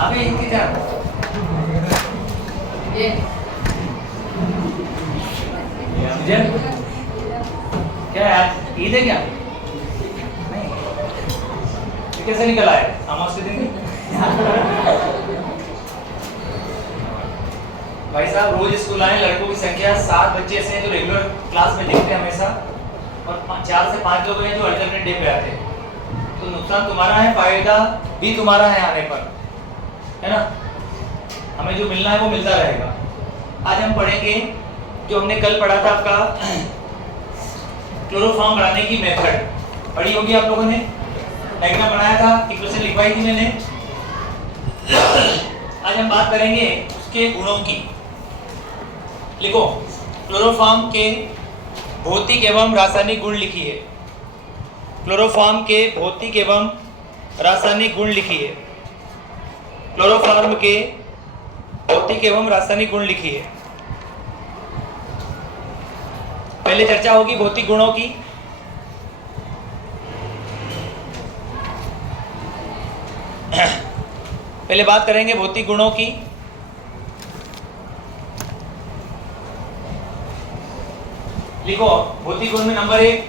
अबे इनकी जान ये क्या यार ईद है क्या? नहीं, ये कैसे निकल आए अमावस के दिन? भाई साहब रोज स्कूल आए, लड़कों की संख्या 7 बच्चे ऐसे हैं जो रेगुलर क्लास में देखते हैं हमेशा, और 4 से 5 लोग हैं जो अल्टरनेट डे पे आते हैं। तो नुकसान तुम्हारा है, फायदा भी तुम्हारा है आने पर, है ना? हमें जो मिलना है वो मिलता रहेगा। आज हम पढ़ेंगे जो हमने कल पढ़ा था, आपका क्लोरोफॉर्म बनाने की मेथड पढ़ी होगी आप लोगों ने। डायग्राम बनाया था, इक्वेशन लिखवाई थी मैंने। आज हम बात करेंगे उसके गुणों की। लिखो, क्लोरोफॉर्म के भौतिक एवं रासायनिक गुण लिखिए। क्लोरोफॉर्म के भौतिक एवं रासायनिक गुण लिखिए। क्लोरोफॉर्म के भौतिक एवं रासायनिक गुण लिखिए। पहले चर्चा होगी भौतिक गुणों की। पहले बात करेंगे भौतिक गुणों की। लिखो, भौतिक गुण में नंबर 1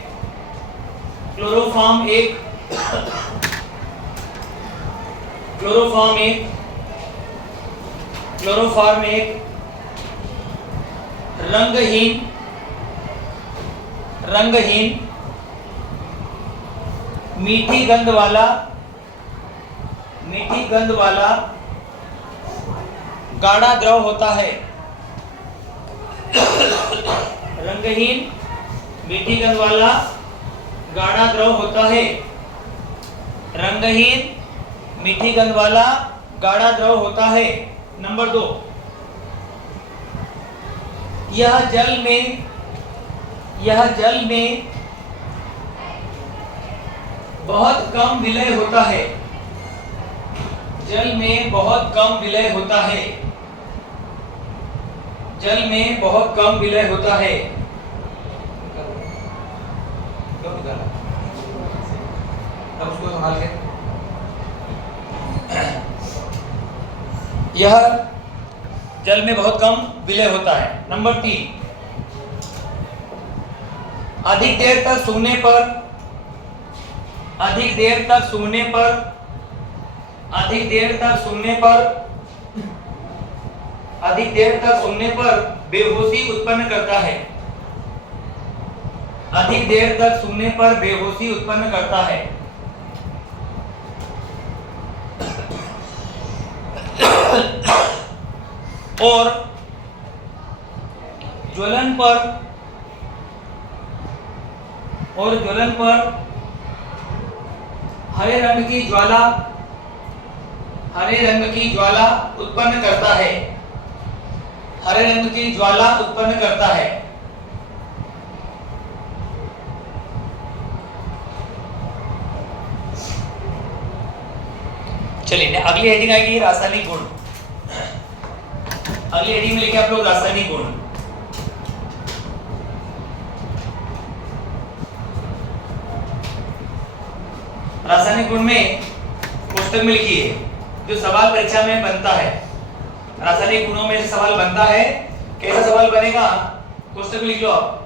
क्लोरोफॉर्म एक रंगहीन मीठी गंध वाला गाढ़ा द्रव होता है। रंगहीन मीठी गंध वाला गाढ़ा द्रव होता है। रंगहीन मीठी गंध वाला गाढ़ा द्रव होता है। नंबर 2, यह जल में बहुत कम विलय होता है। जल में बहुत कम विलय होता है। जल में बहुत कम विलय होता है। अब उसको संभाल के, यह जल में बहुत कम विलय होता है। नंबर 3, अधिक देर तक सूंघने पर बेहोशी उत्पन्न करता है। अधिक देर तक सूंघने पर बेहोशी उत्पन्न करता है। और ज्वलन पर हरे रंग की ज्वाला उत्पन्न करता है। हरे रंग की ज्वाला उत्पन्न करता है। चलिए, अगली हेडिंग आएगी रासायनिक गुण। अगली हेडिंग में लिखे आप लोग रासायनिक गुण। रासायनिक गुण में पुस्तक में लिखिए जो सवाल परीक्षा में बनता है। रासायनिक गुणों में से सवाल बनता है। कैसा सवाल बनेगा, पुस्तक में लिख लो आप।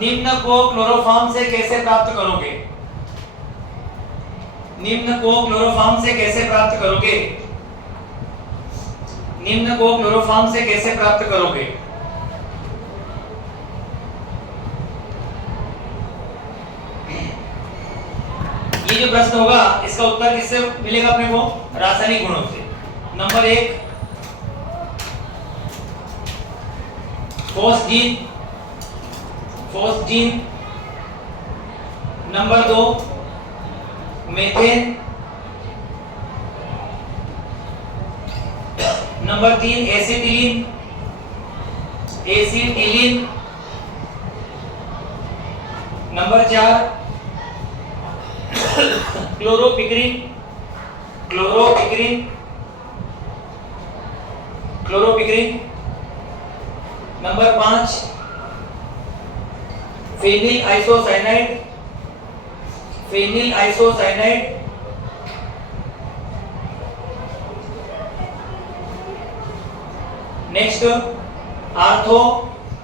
निम्न को क्लोरोफॉर्म से कैसे प्राप्त करोगे? निम्न को क्लोरोफॉर्म से कैसे प्राप्त करोगे? निम्न को क्लोरोफॉर्म से कैसे प्राप्त करोगे? ये जो प्रश्न होगा इसका उत्तर किससे मिलेगा अपने को? रासायनिक गुणों से। Number 1 phosgene. Number 2 methane. Number 3 acetylene. Number 4 chloropicrin. Number 5 phenyl isocyanide. Next ortho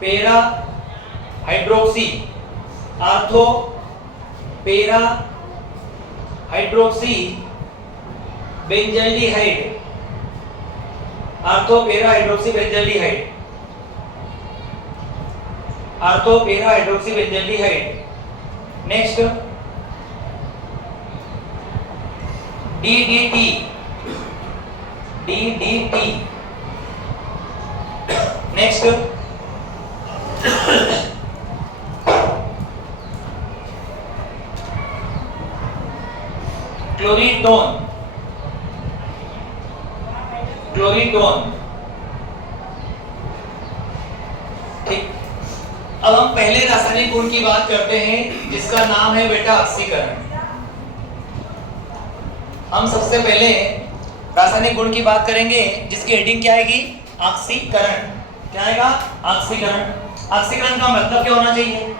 para hydroxy, ortho para hydroxy benzaldehyde, ortho para hydroxy benzaldehyde, ortho para hydroxy benzaldehyde. Next DDT, DDT. Next chloretone, chloretone. ठीक, अब हम पहले रासायनिक गुण की बात करते हैं जिसका नाम है बेटा ऑक्सीकरण। हम सबसे पहले रासायनिक गुण की बात करेंगे जिसकी हेडिंग क्या आएगी? ऑक्सीकरण। क्या आएगा? ऑक्सीकरण। ऑक्सीकरण का मतलब क्या होना चाहिए?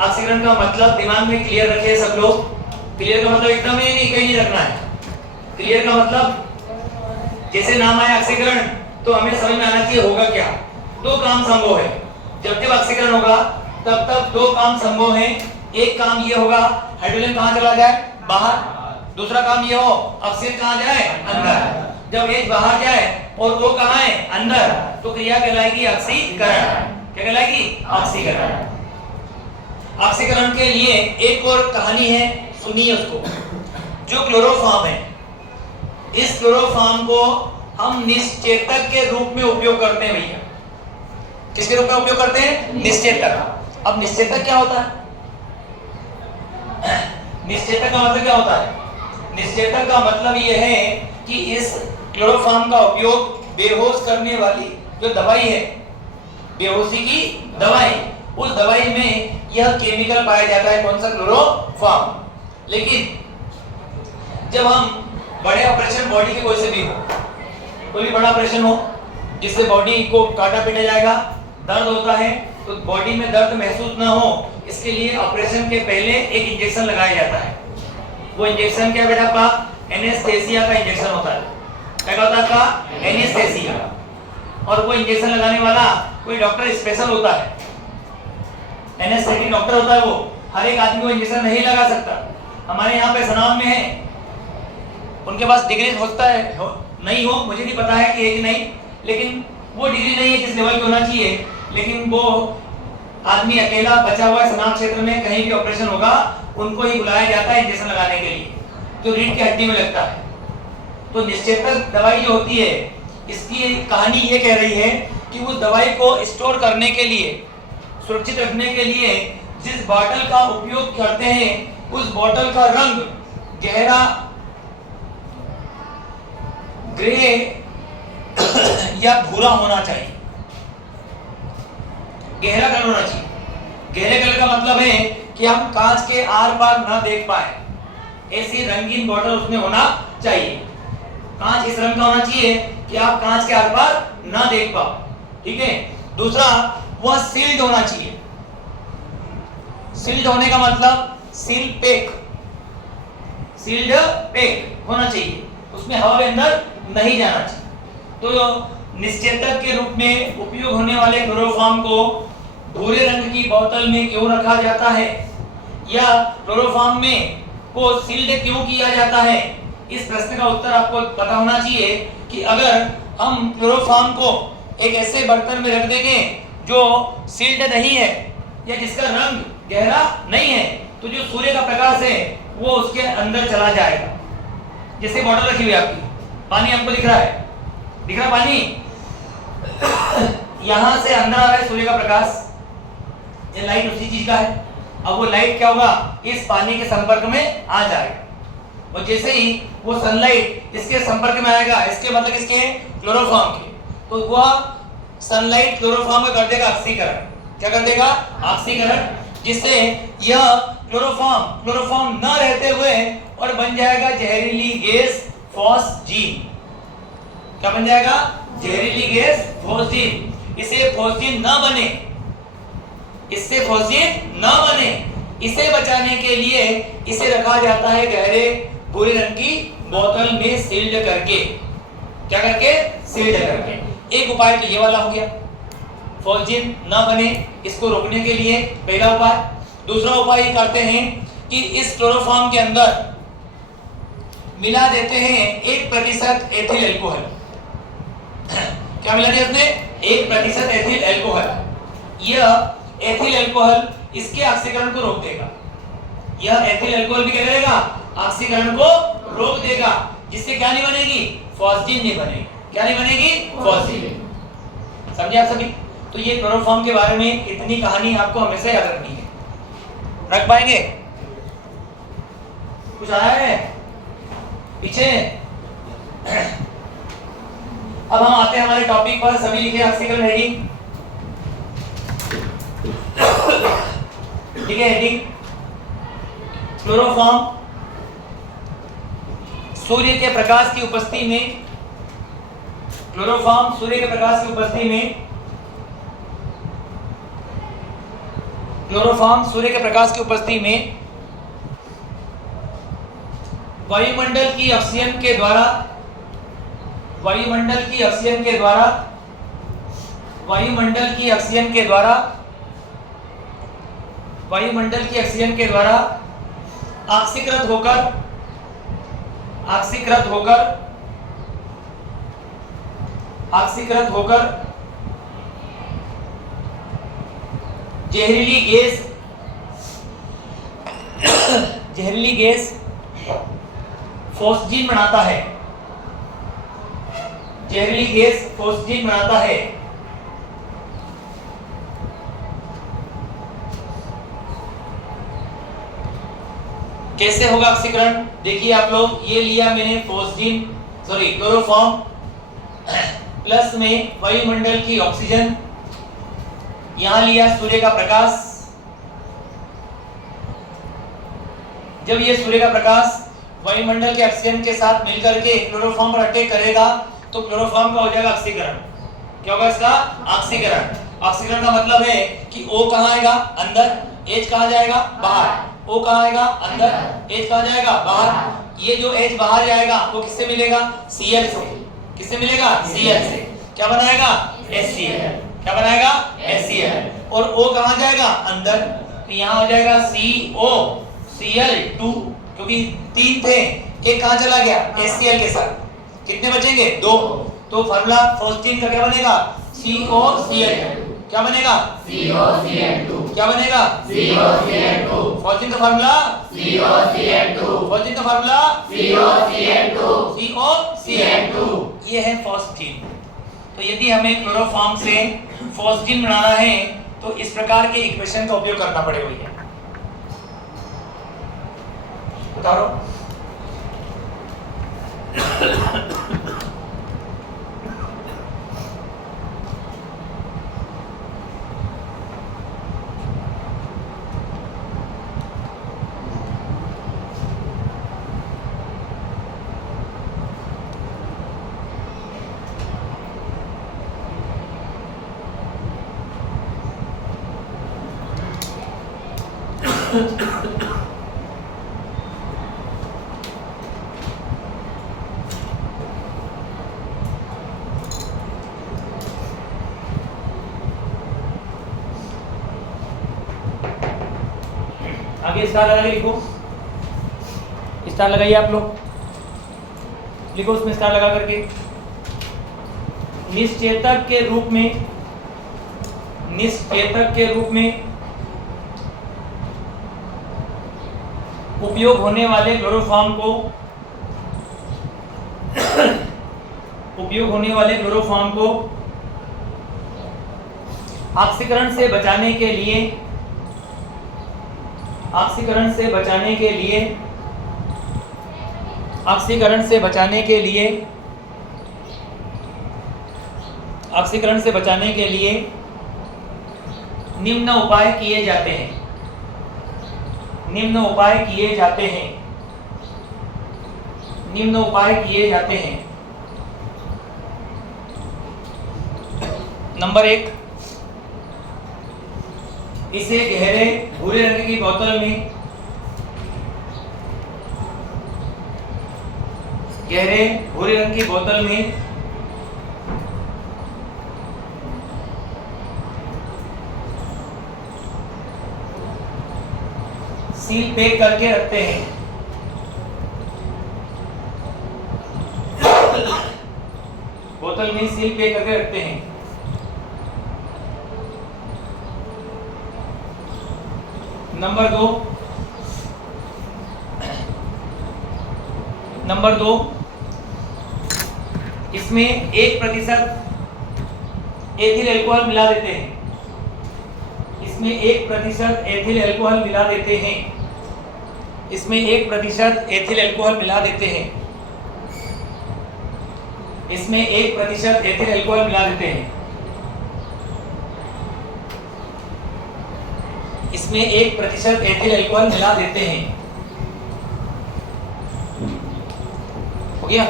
ऑक्सीकरण का मतलब दिमाग में क्लियर रखिए सब लोग। क्लियर का मतलब एकदम ही नहीं, कहीं नहीं रखना है। क्लियर का मतलब जैसे नाम आया ऑक्सीकरण तो हमें समझ में आना चाहिए होगा क्या। दो काम संभव है, जब जब ऑक्सीकरण होगा तब तब दो काम संभव है। एक काम ये होगा हाइड्रोजन कहाँ चला जाए? बाहर। दूसरा काम ये हो ऑक्सीजन कहाँ जाए? अंदर। जब H बाहर जाए और O कहाँ है? अंदर, तो क्रिया कहलाएगी ऑक्सीकरण। क्या कहलाएगी? ऑक्सीकरण। ऑक्सीकरण के लिए एक और कहानी है, सुनिए उसको। जो क्लोरोफॉर्म है, इस क्लोरोफॉर्म को हम निश्चेतक के रूप में उपयोग करते हैं भैया। किसके रूप में उपयोग करते हैं? निश्चेतक। अब निश्चेतक क्या होता है? निश्चेतक का मतलब क्या होता है? निश्चेतक का मतलब यह है कि इस क्लोरोफॉर्म का उपयोग बेहोश करने वाली जो दवाई है, बेहोशी की दवाई, उस दवाई में यह केमिकल पाया जाता है। कौन सा? क्लोरोफॉर्म। लेकिन जब हम बड़े ऑपरेशन बॉडी के कोई से भी हो, कोई भी बड़ा ऑपरेशन हो जिससे बॉडी को काटा पीटा जाएगा, दर्द होता है, तो बॉडी में दर्द महसूस ना हो इसके लिए ऑपरेशन के पहले एक इंजेक्शन लगाया जाता है। वो इंजेक्शन क्या बेटा आपका? एनेस्थेसिया का इंजेक्शन होता है। क्या होता है आपका? एनेस्थेसिया। और वो इंजेक्शन लगाने वाला कोई डॉक्टर स्पेशल होता है, एनेस्थेटिक डॉक्टर होता है। वो हर एक आदमी को इंजेक्शन नहीं लगा सकता। हमारे यहाँ पे सनाम में है, उनके पास डिग्री होता है, नहीं हो मुझे नहीं पता है कि है कि नहीं, लेकिन वो डिग्री नहीं है जिस लेवल की होना चाहिए। लेकिन वो आदमी अकेला बचा हुआ सनाम क्षेत्र में कहीं भी ऑपरेशन होगा, उनको ही बुलाया जाता है इंजेक्शन लगाने के लिए, जो रीढ़ की हड्डी में लगता है। तो निश्चेतक दवाई जो होती है, इसकी कहानी ये कह रही है कि उस दवाई को स्टोर करने के लिए, सुरक्षित रखने के लिए जिस बॉटल का उपयोग करते हैं, उस बॉटल का रंग गहरा ग्रे या भूरा होना चाहिए। गहरा कलर होना चाहिए। गहरे कलर का मतलब है कि हम कांच के आर पार ना देख पाए, ऐसी रंगीन बॉटल उसमें होना चाहिए। कांच इस रंग का होना चाहिए कि आप कांच के आर पार ना देख पाओ। ठीक है। दूसरा, वह सील्ड होना चाहिए। सील्ड होने का मतलब सील पैक, सील्ड पैक होना चाहिए, उसमें हवा के अंदर नहीं जाना चाहिए। तो निश्चेतक के रूप में उपयोग होने वाले क्लोरोफॉर्म को भूरे रंग की बोतल में क्यों रखा जाता है, या क्लोरोफॉर्म में को सील्ड क्यों किया जाता है, इस प्रश्न का उत्तर आपको पता होना चाहिए कि अगर हम क्लोरोफॉर्म को एक ऐसे बर्तन में रख देंगे जो सील्ड नहीं है या जिसका रंग गहरा नहीं है, तो जो सूर्य का प्रकाश है वो उसके अंदर चला जाएगा। जैसे बॉटल रखी हुई आपकी, पानी आपको दिख रहा है, दिख रहा पानी, यहां से अंदर आ रहा है सूर्य का प्रकाश, ये लाइट उसी चीज का है। अब वो लाइट क्या होगा, इस पानी के संपर्क में आ जाएगा, और जैसे ही वो सनलाइट इसके संपर्क में आएगा, इसके मतलब इसके क्लोरोफॉर्म के, तो वह सनलाइट क्लोरोफॉर्म में कर देगा ऑक्सीकरण। क्या कर देगा? ऑक्सीकरण, जिससे यह क्लोरोफॉर्म न रहते हुए और बन जाएगा जहरीली गैस फॉस्जीन। क्या बन जाएगा? जहरीली गैस फॉस्जीन। इसे फॉस्जीन न बने, इससे फॉस्जीन न बने, इसे बचाने के लिए इसे रखा जाता है गहरे भूरे रंग की बोतल में सील्ड करके। क्या करके? सेव जल करके। एक उपाय तो ये वाला हो गया, फॉस्जिन न बने इसको रोकने के लिए पहला उपाय। दूसरा उपाय ये करते हैं कि इस क्लोरोफॉर्म के अंदर मिला देते हैं 1% एथिल अल्कोहल। क्या मिला दिया उसने? 1% एथिल अल्कोहल। यह एथिल अल्कोहल इसके ऑक्सीकरण को रोक देगा। यह एथिल अल्कोहल भी क्या करेगा? ऑक्सीकरण को रोक देगा, जिससे क्या नहीं बनेगी? फॉस्जिन नहीं बनेगी। क्या नहीं बनेगी? फॉस्जिन। समझे आप सभी? तो ये क्लोरोफॉर्म के बारे में इतनी कहानी आपको हमेशा याद रखनी है। रख पाएंगे? कुछ आया है पीछे? अब हम आते हैं हमारे टॉपिक पर। सभी लिखे ऑक्सीकरण हेडिंग। ठीक है, हेडिंग क्लोरोफॉर्म सूर्य के प्रकाश की उपस्थिति में, क्लोरोफॉर्म सूर्य के प्रकाश की उपस्थिति में, क्लोरोफॉर्म सूर्य के प्रकाश की उपस्थिति में वायुमंडल की ऑक्सीजन के द्वारा, वायुमंडल की ऑक्सीजन के द्वारा, वायुमंडल की ऑक्सीजन के द्वारा, वायुमंडल की ऑक्सीजन के द्वारा ऑक्सीकृत होकर, ऑक्सीकृत होकर, ऑक्सीकृत होकर जहरीली गैस, जहरीली गैस फॉस्जिन बनाता है। जहरीली गैस फॉस्जिन बनाता है। कैसे होगा ऑक्सीकरण? देखिए आप लोग, ये लिया मैंने फॉस्जिन, सॉरी क्लोरोफॉर्म, प्लस में वायुमंडल की ऑक्सीजन, यहां लिया सूर्य का प्रकाश। जब ये सूर्य का प्रकाश वायुमंडल के ऑक्सीजन के साथ मिलकर के क्लोरोफॉर्म पर अटैक करेगा तो क्लोरोफॉर्म का हो जाएगा ऑक्सीकरण। क्या होगा इसका? ऑक्सीकरण। ऑक्सीकरण का मतलब है कि O कहां आएगा? अंदर। H कहां जाएगा? बाहर। O कहां आएगा? अंदर। H कहां जाएगा? बाहर। ये जो H बाहर जाएगा वो किससे मिलेगा? Cl से। किससे मिलेगा? Cl से। क्या बनाएगा? HCl। क्या बनाएगा? HCl। और O कहां जाएगा? अंदर। तो यहां हो जाएगा CO Cl2, क्योंकि 3 थे, एक कहां चला गया? HCl के साथ। कितने बचेंगे? 2। तो फार्मूला फॉस्जिन का क्या बनेगा? COCl2। क्या बनेगा? COCl2। क्या बनेगा? COCl2। फॉस्जिन का फार्मूला COCl2। फॉस्जिन का फार्मूला COCl2। COCl2। ये है फॉस्जिन। तो यदि हमें क्लोरोफॉर्म से फॉस्जिन बनाना है तो इस प्रकार के इक्वेशन का उपयोग करना पड़ेगा। भैया बताओ। आगे स्टार लगा के लिखो। स्टार लगाइए आप लोग, लिखो उसमें स्टार लगा करके। निश्चेतक के रूप में, निश्चेतक के रूप में उपयोग होने वाले क्लोरोफॉर्म को, उपयोग होने वाले क्लोरोफॉर्म को ऑक्सीकरण से बचाने के लिए, ऑक्सीकरण से बचाने के लिए, ऑक्सीकरण से बचाने के लिए, ऑक्सीकरण से बचाने के लिए निम्न उपाय किए जाते हैं। निम्न उपाय किए जाते हैं। निम्न उपाय किए जाते हैं। नंबर 1, इसे गहरे भूरे रंग की बोतल में, गहरे भूरे रंग की बोतल में सील पैक करके रखते हैं। बोतल में सील पैक करके रखते हैं। नंबर दो, इसमें 1% एथिल अल्कोहल मिला देते हैं। इसमें 1% एथिल अल्कोहल मिला देते हैं। इसमें 1% एथिल अल्कोहल मिला देते हैं। इसमें 1% एथिल अल्कोहल मिला देते हैं। इसमें 1% एथिल अल्कोहल मिला देते हैं। हो गया।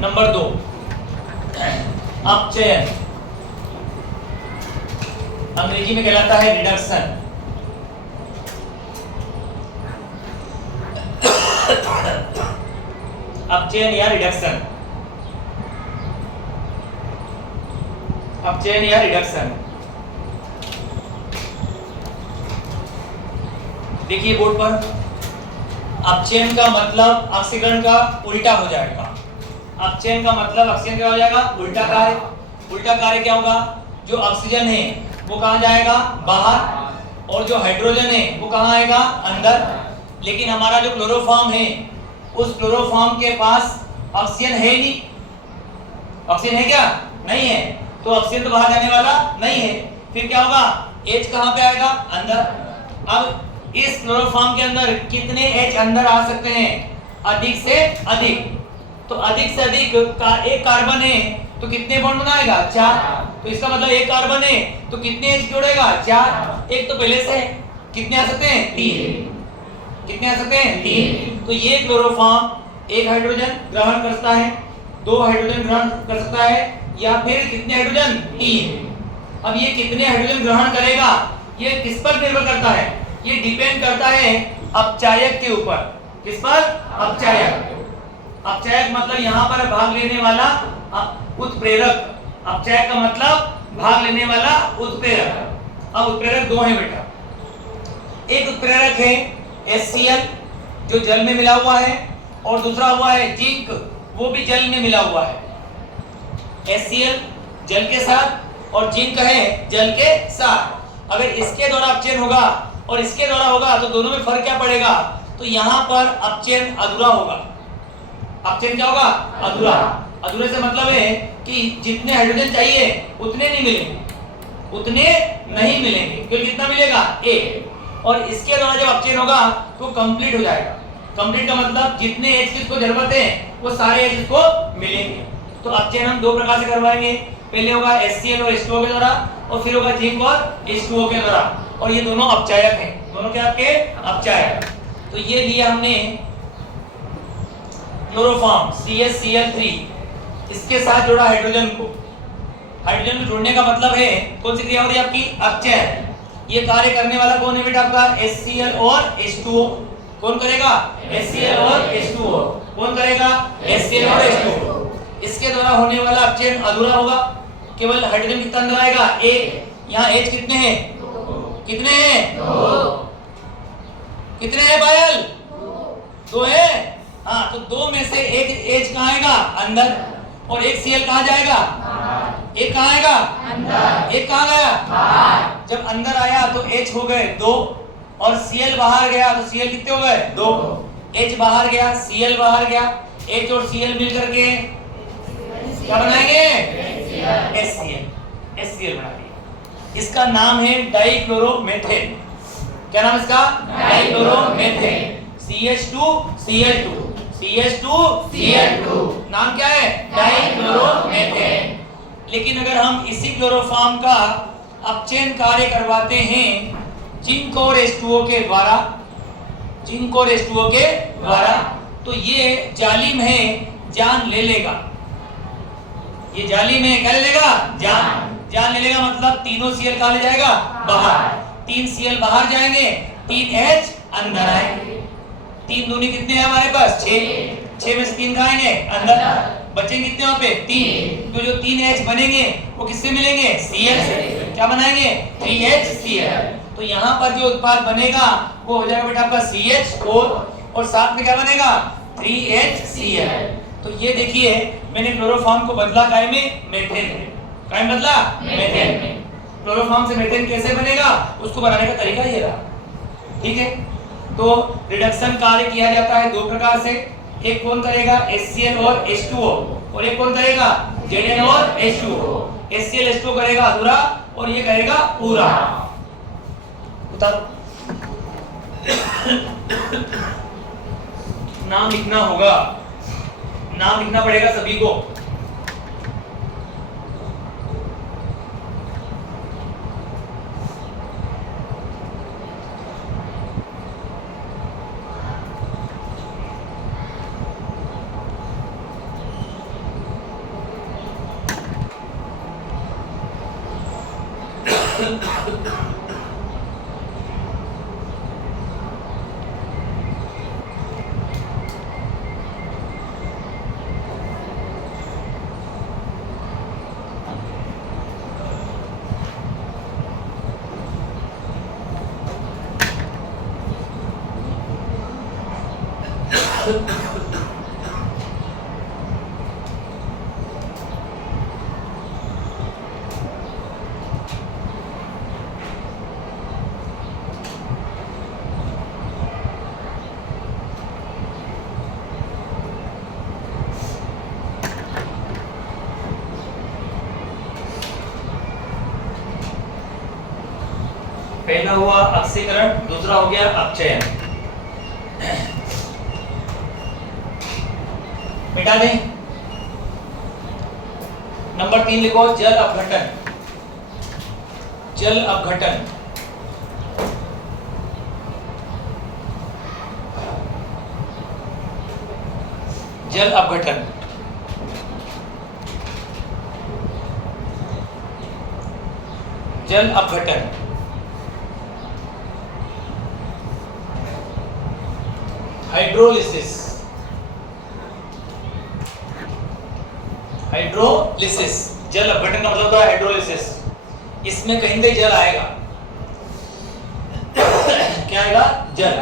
नंबर 2, अपचयन, अंग्रेजी में कहलाता है रिडक्शन। अपचयन या रिडक्शन, अपचयन या रिडक्शन। देखिए बोर्ड पर, अपचयन का मतलब ऑक्सीकरण का उल्टा हो जाएगा। अपचयन का मतलब ऑक्सीजन क्या हो जाएगा? उल्टा कार्य। उल्टा कार्य क्या होगा? जो ऑक्सीजन है वो कहाँ जाएगा? बाहर, और जो हाइड्रोजन है वो कहाँ आएगा? अंदर। लेकिन हमारा जो क्लोरोफॉर्म है, उस क्लोरोफॉर्म के पास ऑक्सीजन है ही नहीं। ऑक्सीजन है क्या? नहीं है। तो ऑक्सीजन तो बाहर जाने वाला नहीं है। फिर क्या होगा? H कहाँ पे आएगा? अंदर। अब इस क्लोरोफॉर्म के अंदर कितने H अंदर आ सकते हैं? अधिक से अधिक। तो अधिक से अधिक एक कार्बन है तो कितने बॉन्ड बनाएगा? 4। तो इसका मतलब एक कार्बन है तो कितने H जोड़ेगा? 4। एक तो पहले से है। कितने आ सकते हैं? 3। कितने आ सकते हैं? 3। तो ये क्लोरोफॉर्म एक हाइड्रोजन ग्रहण करता है, 2 हाइड्रोजन ग्रहण कर सकता है, या फिर कितने हाइड्रोजन? 3। अब ये कितने हाइड्रोजन ग्रहण करेगा ये किस पर निर्भर करता है? ये डिपेंड करता है अपचायक के ऊपर। किस पर? अपचायक। अपचायक मतलब यहाँ पर भाग लेने वाला उत्प्रेरक। अपचायक का मतलब भाग लेने वाला उत्प्रेरक। अब उत्प्रेरक 2 हैं बेटा। एक उत्प्रेरक है HCl जो जल में मिला हुआ है, और दूसरा हुआ है जिंक, वो भी जल में मिला हुआ है। HCl जल के साथ और जिंक है जल के साथ। अगर इसके द्वारा अपचयन होगा और इसके द्वारा होगा तो दोनों में फर्क क्या पड़ेगा? तो यहाँ पर अपचयन अधूरा होगा। अपचयन क्या होगा? अधूरा। अधूरे से मतलब है कि जितने हाइड्रोजन चाहिए उतने नहीं मिलेंगे, उतने नहीं मिलेंगे। क्योंकि कितना मिलेगा? A। और इसके द्वारा जब अपचयन होगा तो कंप्लीट हो जाएगा। कंप्लीट का मतलब जितने H किसको जरूरत है वो सारे H को मिलेंगे। तो अपचयन हम 2 प्रकार से करवाएंगे। पहले होगा HCl और H2O के द्वारा, और फिर होगा जिंक और H2O के द्वारा। और ये दोनों अपचायक हैं। दोनों क्या आपके? अपचायक। तो ये लिया हमने क्लोरोफॉर्म CHCl3, इसके साथ जोड़ा हाइड्रोजन को। हाइड्रोजन को जोड़ने का मतलब है कौन सी क्रिया हो रही है आपकी? अपचयन। ये कार्य करने वाला कौन है बेटा आपका? HCl और H2O। कौन करेगा? HCl और H2O। कौन करेगा? HCl और H2O। इसके द्वारा होने वाला अपचयन अधूरा होगा। केवल हाइड्रोजन कितना अंदर आएगा? 1। यहाँ H कितने हैं? कितने हैं? 2। कितने हैं पायल? 2 है। हाँ, तो 2 में से एक H कहाँ आएगा? अंदर। और एक Cl कहाँ जाएगा? एक कहाँ आएगा? अंदर। एक कहाँ गया? बाहर। जब अंदर आया तो H हो गए 2, और Cl बाहर गया तो Cl कितने हो गए? 2। H बाहर गया, Cl बाहर गया, H और Cl मिल करके क्या बनाएंगे? HCl बना दिया। इसका नाम है डाइक्लोरोमेथेन। क्या नाम इसका? डाइक्लोरोमेथेन। CH2Cl2। CH2Cl2 नाम क्या है? डाइक्लोरोमेथेन। लेकिन अगर हम इसी क्लोरोफॉर्म का अपचयन कार्य करवाते हैं जिंक और H2O के द्वारा, जिंक और H2O के द्वारा, तो ये जालिम है, जान ले लेगा। ये जालिम है, क्या ले लेगा? जान ले लेगा। मतलब तीनों Cl कहाँ ले जाएगा? बाहर। 3 Cl बाहर जाएंगे, 3 H अंदर आएंगे। 3 दूनी कितने हैं हमारे पास? 6 में से 3 कहाँ आएंगे? अंदर। बचेंगे कितने वहाँ पे? 3। तो जो 3 H बनेंगे वो किससे मिलेंगे? Cl से। क्या बनाएंगे? 3HCl। तो यहाँ पर जो उत्पाद बनेगा वो हो जाएगा बेटा आपका CH4 और साथ में क्या बनेगा 3HCl। तो ये देखिए मैंने क्लोरोफॉर्म को बदला काय में, मेथेन में। काय में बदला? मेथेन में। क्लोरोफॉर्म से मेथेन कैसे बनेगा उसको बनाने का तरीका ये रहा। ठीक है, तो रिडक्शन कार्य किया जाता है दो प्रकार से। एक कौन करेगा HCl और H2O, और एक कौन करेगा Zn और H2O। HCl H2O करेगा अधूरा और ये करेगा पूरा। उतारो। नाम लिखना होगा, नाम लिखना पड़ेगा सभी को। पहला हुआ अक्सीकरण, दूसरा हो गया अपचयन। मिटा दें। नंबर 3 लिखो जल अपघटन। जल अपघटन, जल अपघटन। जल अपघटन हाइड्रोलिसिस। हाइड्रोलिसिस, जल अपघटन का मतलब होता है हाइड्रोलिसिस। इसमें कहीं कहीं जल आएगा। क्या आएगा? जल।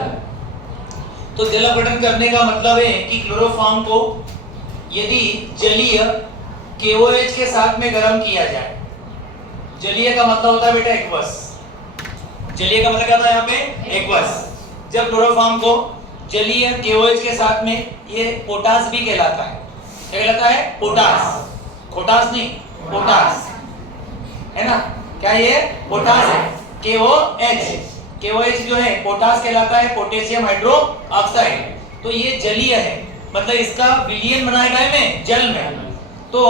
तो जल अपघटन करने का मतलब है कि क्लोरोफॉर्म को यदि जलीय KOH के साथ में गर्म किया जाए। जलीय का मतलब होता है बेटा एक्वस। जलीय का मतलब क्या होता है यहाँ पे? एक्वस। जब क्लोरोफॉर्म को जलीय KOH के साथ में, ये पोटास भी कहलाता है। क्या कहलाता है? पोटास। पोटास नहीं, पोटास है ना। क्या ये? पोटास है। KOH, KOH जो है पोटास कहलाता है, पोटेशियम हाइड्रोक्साइड। तो ये जलीय है, मतलब इसका विलयन बनाएगा में जल में। तो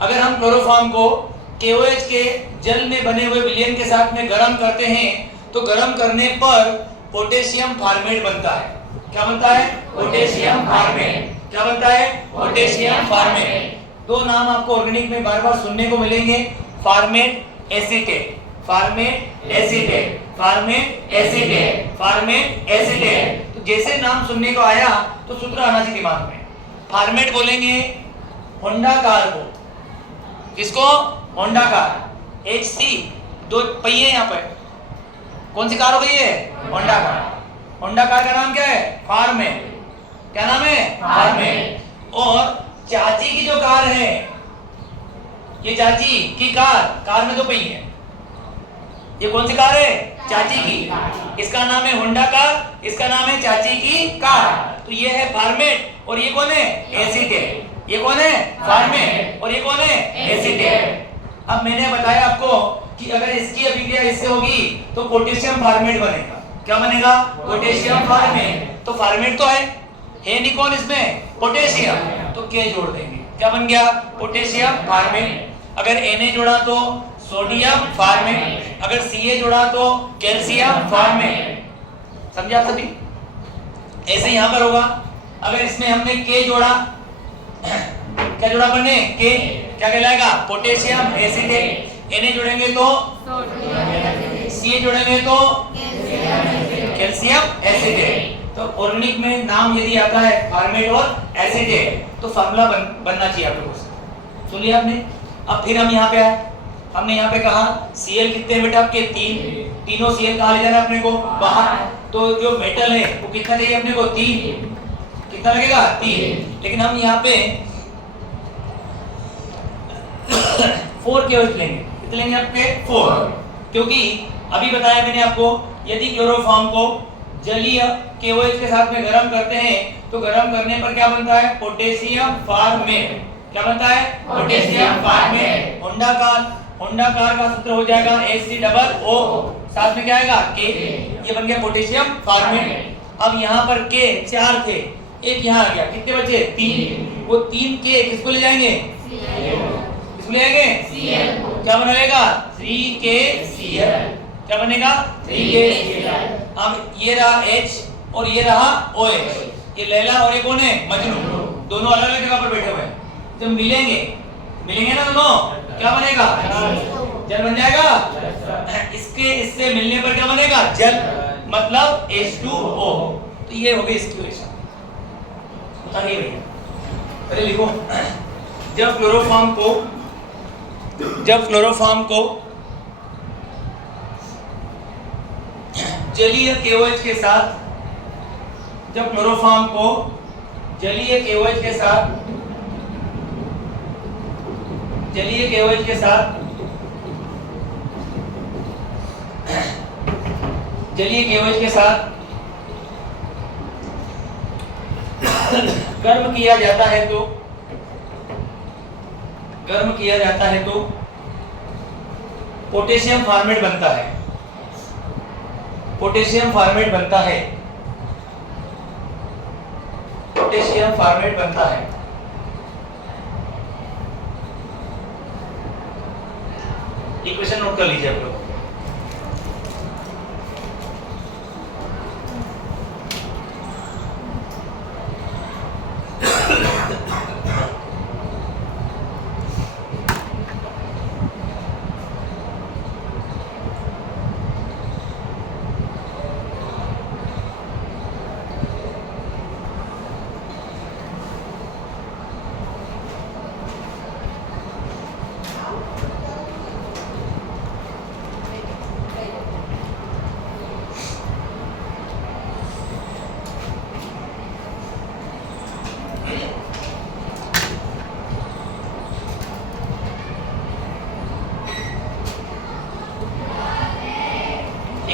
अगर हम क्लोरोफॉर्म को KOH के जल में बने हुए विलयन के साथ में गर्म करते हैं तो गर्म करने पर पोटेशियम फॉर्मेट बनता है। क्या बनता है? Potassium format. क्या बनता है? Potassium format. दो नाम आपको ऑर्गेनिक में बार बार सुनने को मिलेंगे, format acetate, format acetate, format acetate, format acetate. तो जैसे नाम सुनने को आया तो सूत्र आना चाहिए दिमाग में। फॉर्मेट बोलेंगे होंडा कार को। किसको? Honda car. HC, दो पहिए यहाँ पर। कौन सी कार हो गई है? Honda car. होंडा कार का नाम क्या है? फॉर्मेट। क्या नाम है? फॉर्मेट। और चाची की जो कार है, ये चाची की कार, कार में दो पहिए। ये कौन सी कार है? चाची की। इसका नाम है होंडा कार, इसका नाम है चाची की कार। तो ये है फॉर्मेट और ये कौन है? एसीटेट। ये कौन है? फॉर्मेट और ये कौन है? एसीटेट। अब मैंने बताया आपको कि अगर इसकी अभिक्रिया इससे होगी तो पोटेशियम फॉर्मेट बनेगा। क्या बनेगा? Potassium format. तो फॉर्मेट तो है नहीं कौन इसमें? पोटेशियम। तो के जोड़ देंगे, क्या बन गया? Potassium format. अगर Na जोड़ा तो सोडियम फॉर्मेट, अगर Ca जोड़ा तो कैल्शियम फॉर्मेट। समझे आप सभी? ऐसे यहां पर होगा। अगर इसमें हमने के जोड़ा, क्या जोड़ा बनने? के, क्या कहलाएगा? Potassium acetate. Na जोड़ेंगे तो Ca जोड़ेंगे तो कैल्शियम एसीटेट। तो ऑर्गेनिक में नाम यदि आता है फॉर्मेट और एसीटेट तो फार्मूला बनना चाहिए आप लोगों से। सुन लिया आपने? अब फिर हम यहाँ पे आए, हमने यहाँ पे कहा Cl कितने बेटा आपके? 3। तीनों Cl कहाँ ले जाना अपने को? बाहर। तो जो मेटल है वो कितना चाहिए अपने को 3, कितना लगेगा 3, लेकिन हम यहाँ पे 4 KOH लेंगे, कितने लेंगे आपके 4, क्योंकि अभी बताया मैंने आपको यदि क्लोरोफॉर्म को जलीय KOH के साथ में गर्म करते हैं तो गर्म करने पर क्या बनता है पोटेशियम फॉर्मेट, क्या बनता है पोटेशियम फॉर्मेट। होंडाकार का सूत्र हो जाएगा HCOO, साथ में क्या आएगा K, ये बन गया पोटेशियम फॉर्मेट। अब यहाँ पर K 4 थे, एक यहाँ आ गया, कितने बचे 3, वो 3 K किसको ले जाएंगे किसको ले जाएंगे Cl, क्या बनेगा 3KCl, क्या बनेगा 3KCl। अब ये रहा H और ये रहा OH, ये लैला और ये कौन है मजनू, दोनों अलग अलग जगह पर बैठे हुए हैं। जब मिलेंगे ना दोनों, क्या बनेगा जल बन जाएगा। इसके इससे मिलने पर क्या बनेगा जल, मतलब H2O। तो ये हो गई इसकी इक्वेशन, बताइए भैया, पहले लिखो। जब क्लोरोफॉर्म को जलीय KOH के साथ, जब क्लोरोफॉर्म को जलीय KOH के साथ गर्म किया जाता है तो पोटेशियम फॉर्मेट बनता है, पोटेशियम फॉर्मेट बनता है। इक्वेशन नोट कर लीजिए आप लोग।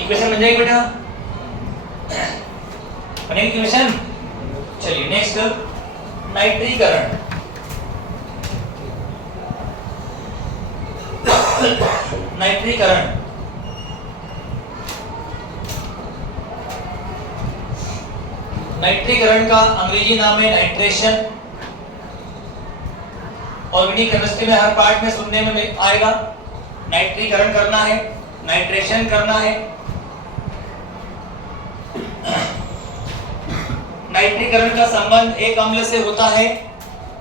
इक्वेशन बन जाएगी बेटा, बनेगी इक्वेशन। चलिए नेक्स्ट, नाइट्रीकरण। नाइट्रीकरण का अंग्रेजी नाम है नाइट्रेशन। ऑर्गेनिक केमिस्ट्री में हर पार्ट में सुनने में आएगा, नाइट्रीकरण करना है, नाइट्रेशन करना है। नाइट्रीकरण का संबंध एक अम्ल से होता है,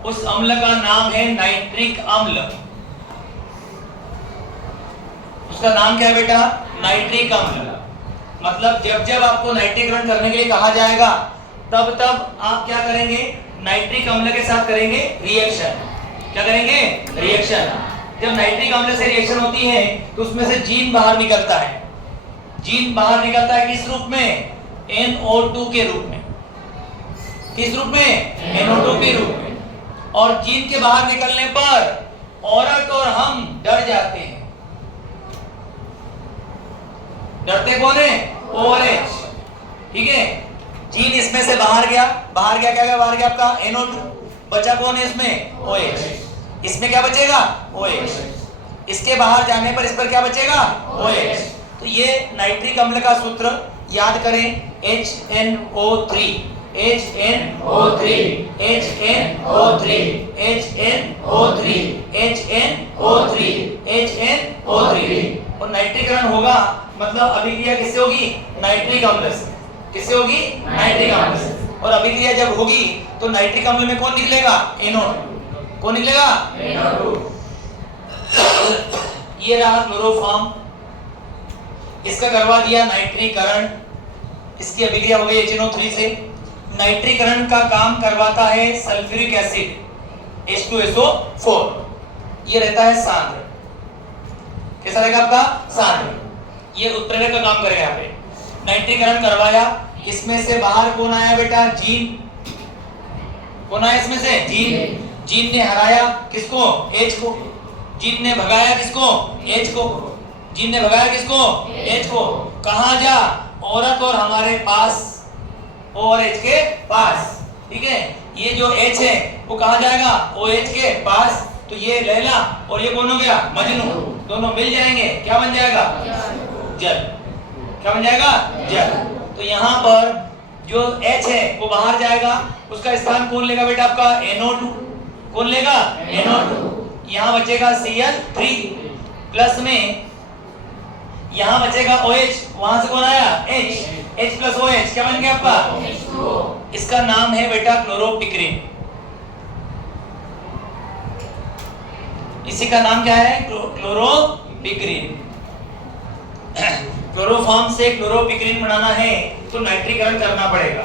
उस अम्ल का नाम है नाइट्रिक अम्ल। उसका नाम क्या है बेटा नाइट्रिक अम्ल। मतलब जब जब आपको नाइट्रीकरण करने के लिए कहा जाएगा तब तब आप क्या करेंगे, नाइट्रिक अम्ल के साथ करेंगे रिएक्शन। क्या करेंगे रिएक्शन। जब नाइट्रिक अम्ल से रिएक्शन होती है तो उसमें से जीन बाहर निकलता है। जीन बाहर निकलता है किस रूप में, NO2 के रूप में। किस रूप में, NO2 के रूप में। और जीन के बाहर निकलने पर औरत और हम डर जाते हैं। डरते कौन है, ORH। ठीक है, जीन इसमें से बाहर गया, क्या गया बाहर गया आपका NO2, बचा कौन है इसमें OH। इसमें क्या बचेगा OH। इसके बाहर जाने पर इस पर क्या बचेगा OH। तो ये नाइट्रिक अम्ल का सूत्र याद करें, HNO3 HNO3 HNO3 HNO3 HNO3 HNO3। और नाइट्रीकरण होगा मतलब अभिक्रिया किससे होगी, नाइट्रिक अम्ल से। किससे होगी, नाइट्रिक अम्ल से। और अभिक्रिया जब होगी तो नाइट्रिक अम्ल में कौन निकलेगा, NO2। कौन निकलेगा, NO2। ये रहा क्लोरोफॉर्म, इसका करवा दिया नाइट्रीकरण, इसकी अभिक्रिया हो गई HNO3 से। नाइट्रीकरण का काम करवाता है सल्फ्यूरिक एसिड H2SO4। ये रहता है सांद्र। कैसा रहेगा आपका सांद्र, ये उत्प्रेरक का काम करेगा यहाँ पे। नाइट्रीकरण करवाया, इसमें से बाहर कौन आया बेटा? जीन। कौन आया इसमें से? जीन। जीन ने हराया किसको? एच को। जीन ने भगाया किसको? एच को। जीन ने भगाया किसको? एच को। कहां जा? औरत और हमारे पास, ओ और एच के पास। ठीक है, ये जो एच है वो कहां जाएगा? ओ एच के पास। तो ये लैला और ये कौन हो गया? मजनू। दोनों मिल जाएंगे, क्या बन जाएगा? जल। क्या बन जाएगा? जल। तो यहाँ पर जो H है वो बाहर जाएगा, उसका स्थान कौन लेगा बेटा? आपका NO2। कौन लेगा? NO2। यहाँ बचेगा Cl3 प्लस में, यहाँ बचेगा OH, वहां से कौन आया? H। H प्लस OH क्या बन गया आपका? H2O। इसका नाम है बेटा क्लोरोपिक्रीन। इसी का नाम क्या है? क्लोरोपिक्रीन। क्लोरोफॉर्म से क्लोरोपिक्रीन बनाना है तो नाइट्रीकरण करना पड़ेगा।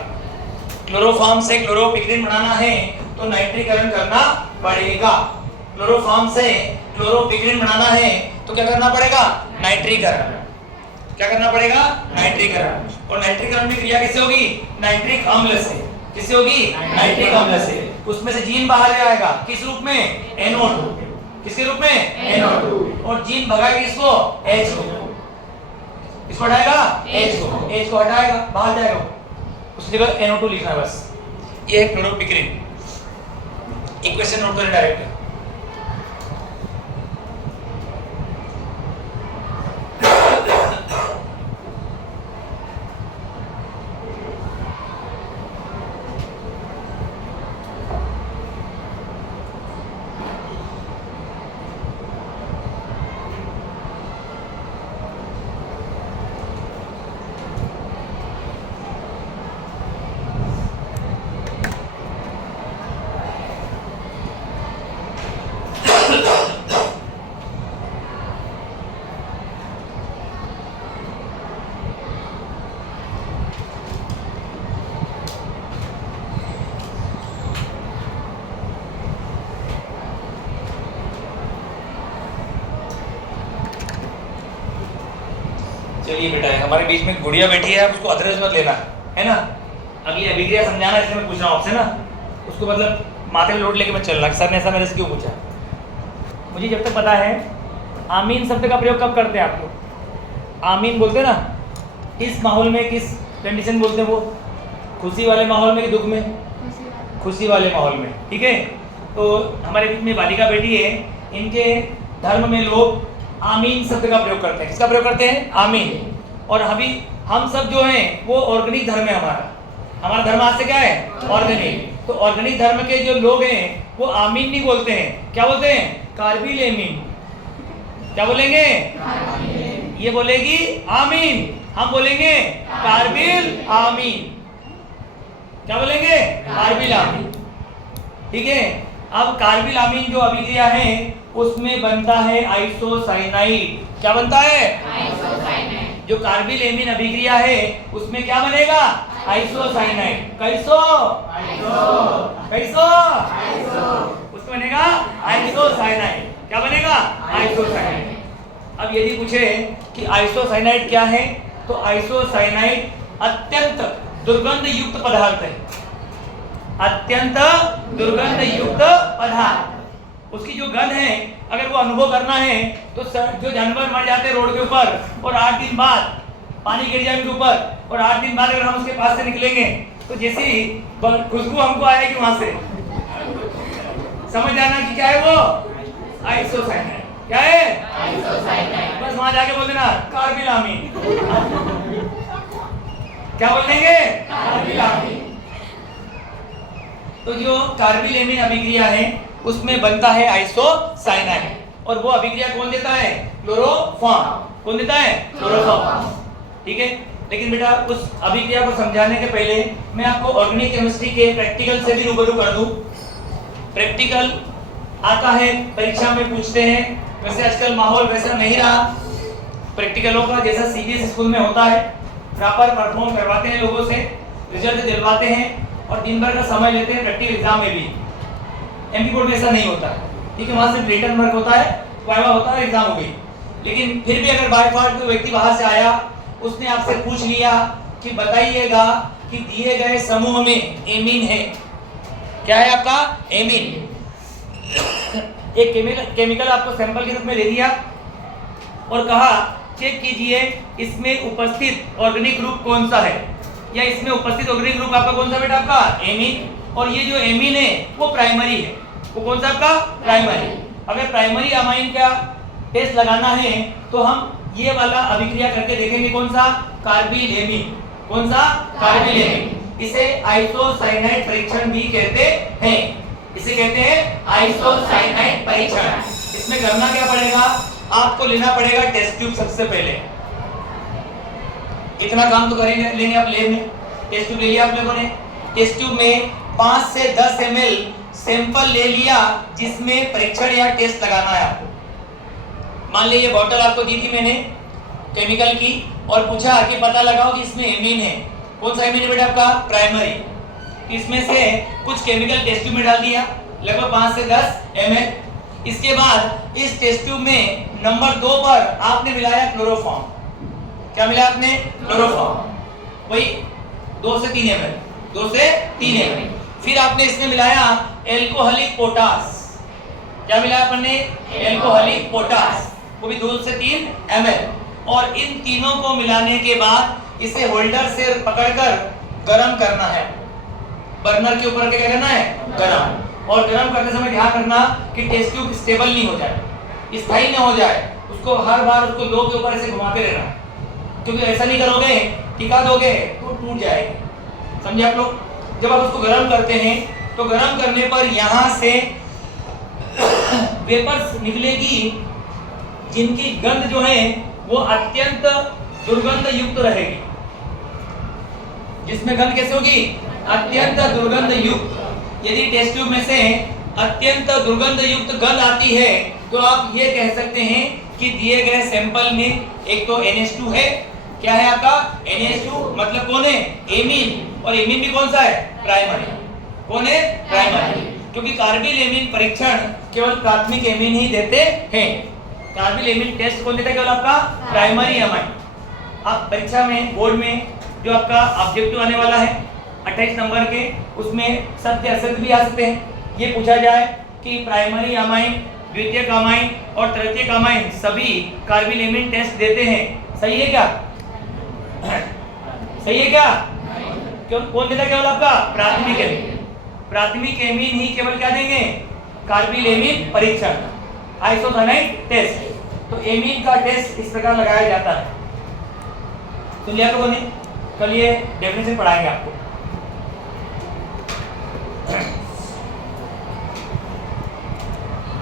क्लोरोफॉर्म से क्लोरोपिक्रीन बनाना है तो नाइट्रीकरण करना पड़ेगा। क्लोरोफॉर्म से क्लोरोपिक्रीन बनाना है तो क्या करना पड़ेगा? नाइट्रीकरण। क्या करना पड़ेगा? नाइट्रीकरण। और नाइट्रीकरण में क्रिया किससे होगी? नाइट्रिक अम्ल से। किससे होगी? नाइट्रिक अम्ल से। उसमें से जीन बाहर जाएगा, किस रूप में? NO2। किसके रूप में? NO2। और जीन भगाएगा किसको? H को। किसको हटाएगा? H को। H को हटाएगा, बाहर जाएगा, उस जगह NO2 लिखना है बस। ये है क्लोरोपिक्रीन। इक्वेशन नोट करें डायरेक्ट। चलिए बेटा, हमारे बीच में गुड़िया बैठी है, आप उसको अदरज मत लेना, है ना? अगली अभिक्रिया समझाना, इसलिए मैं पूछ रहा हूँ आपसे ना, उसको मतलब माथे में लोड लेके मत चलना सर ने ऐसा मेरे से क्यों पूछा। मुझे जब तक पता है आमीन शब्द का प्रयोग कब करते हैं आप लोग? आमीन बोलते हैं ना, किस माहौल में, किस कंडीशन बोलते हैं वो? खुशी वाले माहौल में कि दुख में? खुशी वाले माहौल में। ठीक है, तो हमारे बीच में बालिका बेटी है, इनके धर्म में लोग आमीन शब्द का प्रयोग करते हैं। किसका प्रयोग करते हैं? आमीन। और अभी हम सब जो हैं वो ऑर्गेनिक धर्म है हमारा। हमारा धर्म आज से क्या है? ऑर्गेनिक। तो ऑर्गेनिक धर्म के जो लोग हैं वो आमीन नहीं बोलते हैं, क्या बोलते हैं? Carbyl amine. क्या बोलेंगे? ये बोलेगी आमीन, हम बोलेंगे कार्बिल आमीन। क्या बोलेंगे? कार्बिल आमीन। ठीक है, अब कार्बिल आमीन जो अभिक्रिया है उसमें बनता है आइसोसाइनाइड। क्या बनता है? आइसोसाइनाइड। जो कार्बिल एमीन अभिक्रिया है उसमें क्या बनेगा? आइसोसाइनाइड। कैसो? कैसो? उसमें बनेगा आइसोसाइनाइड। क्या बनेगा? आइसोसाइनाइड। अब यदि पूछे कि आइसोसाइनाइड क्या है, तो आइसोसाइनाइड अत्यंत दुर्गंध युक्त पदार्थ है। अत्यंत दुर्गंध युक्त पदार्थ, उसकी जो गंध है अगर वो अनुभव करना है तो जो जानवर मर जाते हैं रोड के ऊपर और 8 दिन बाद पानी गिर जाए उनके ऊपर और 8 दिन बाद अगर हम उसके पास से निकलेंगे तो जैसी खुशबू हमको आएगी वहां से, समझ जाना कि क्या है वो? आइसोसाइनाइड। क्या है? आइसोसाइनाइड। बस वहां जाके बोल देना कार्बिल आमीन। क्या बोल देंगे? कार्बिल आमीन। तो जो कार्बिल एमीन अभिक्रिया है उसमें बनता है आइसोसाइनाइड। और वो अभिक्रिया कौन देता है? क्लोरोफॉर्म। कौन देता है? क्लोरोफॉर्म। ठीक है, लेकिन बेटा उस अभिक्रिया को समझाने के पहले मैं आपको ऑर्गेनिक केमिस्ट्री के प्रैक्टिकल से भी रूबरू कर दूं। प्रैक्टिकल आता है, परीक्षा में पूछते हैं। वैसे आजकल माहौल वैसा नहीं रहा प्रैक्टिकलों का, जैसा सीबीएसई स्कूल में होता है। प्रॉपर परफॉर्म करवाते हैं, लोगों से रिजल्ट दिलवाते हैं और दिन भर का समय लेते हैं प्रैक्टिकल एग्जाम में भी। एमपी बोर्ड में ऐसा नहीं होता, ठीक है, वहाँ सिर्फ रिटन वर्क होता है, वाइवा होता है, एग्जाम हो गई। लेकिन फिर भी अगर बाय फॉल्ट कोई व्यक्ति बाहर से आया, उसने आपसे पूछ लिया कि बताइएगा कि दिए गए समूह में एमीन है, क्या है आपका एमीन। एक केमिकल आपको सैंपल के रूप में दे दिया और कहा चेक कीजिए इसमें उपस्थित ऑर्गेनिक ग्रुप कौन सा है, या इसमें उपस्थित ऑर्गेनिक ग्रुप आपका कौन सा बेटा आपका एमीन, और ये जो एमीन है वो प्राइमरी है, वो कौन सा आपका प्राइमरी। अगर प्राइमरी अमाइन का टेस्ट लगाना है तो हम ये वाला अभिक्रिया करके देखेंगे, कौन सा कार्बिलेमीन, कौन सा कार्बिलेमीन। इसे आइसोसाइनाइड परीक्षण भी कहते हैं, इसे कहते हैं आइसोसाइनाइड परीक्षण। इसमें करना क्या पड़ेगा, आपको लेना पड़ेगा टेस्ट ट्यूब सबसे पहले, इतना काम तो करेंगे लेंगे आप लैब में। टेस्ट ट्यूब ले लिया आप लोगों ने, टेस्ट ट्यूब में 5 से 10 ml सैंपल ले लिया जिसमें परीक्षण या टेस्ट लगाना है आपको। मान लीजिए बॉटल आपको दी थी मैंने केमिकल की और पूछा कि पता लगाओ कि इसमें एमीन है, कौन सा एमीन है बेटा आपका प्राइमरी। इसमें से कुछ केमिकल टेस्ट ट्यूब में डाल दिया लगभग 5 से 10 ml। इसके बाद इस टेस्ट ट्यूब में नंबर 2 पर आपने मिलाया क्लोरोफॉर्म, क्या मिला आपने क्लोरोफॉर्म, वही 2 से 3 ml, 2 से 3 ml। फिर आपने इसमें मिलाया एल्कोहलिक पोटास, क्या मिला आपने एल्कोहलिक पोटास, वो भी 2 से 3 ml। और इन तीनों को मिलाने के बाद इसे होल्डर से पकड़कर गरम करना है, बर्नर के ऊपर क्या करना है गरम। और गरम करते समय ध्यान रखना कि टेस्ट ट्यूब स्टेबल नहीं हो जाए, स्थायी ना हो जाए, उसको हर बार उसको लो के ऊपर ऐसे घुमाते रहना, क्योंकि ऐसा नहीं करोगे टिका दोगे तो टूट जाएगी, समझे आप लोग। जब आप उसको गरम करते हैं तो गरम करने पर यहाँ से वेपर्स निकलेगी जिनकी गंध जो है वो अत्यंत दुर्गंध युक्त रहेगी, जिसमें गंध कैसे होगी अत्यंत दुर्गंध युक्त। यदि टेस्ट ट्यूब में से अत्यंत दुर्गंध युक्त गंध आती है तो आप ये कह सकते हैं कि दिए गए सैंपल में एक तो NH2 है, क्या है आपका NH2, मतलब कौन है एमीन, और एमीन भी कौन सा है प्राइमरी, कौन है प्राइमरी, क्योंकि कार्बिलेमीन परीक्षण केवल प्राथमिक एमीन ही देते हैं। कार्बिलेमीन टेस्ट कौन देता है केवल आपका प्राइमरी अमाइन। आप परीक्षा में बोर्ड में जो आपका ऑब्जेक्टिव आने वाला है 28 नंबर के, उसमें सत्य असत्य भी आ सकते हैं। ये पूछा जाए कि प्राइमरी अमाइन, द्वितीयक अमाइन और तृतीयक अमाइन सभी कार्बिलेमीन टेस्ट देते हैं, सही है क्या, सही है क्या, क्यों कौन देता केवल आपका प्राथमिक एमीन, प्राथमिक एमीन ही केवल क्या देंगे कार्बिलेमीन परीक्षण, आइसोसाइनाइड टेस्ट। तो एमीन का टेस्ट इस प्रकार लगाया जाता है। तो लिया लोगों ने, कल ये डेफिनेशन पढ़ाएंगे आपको।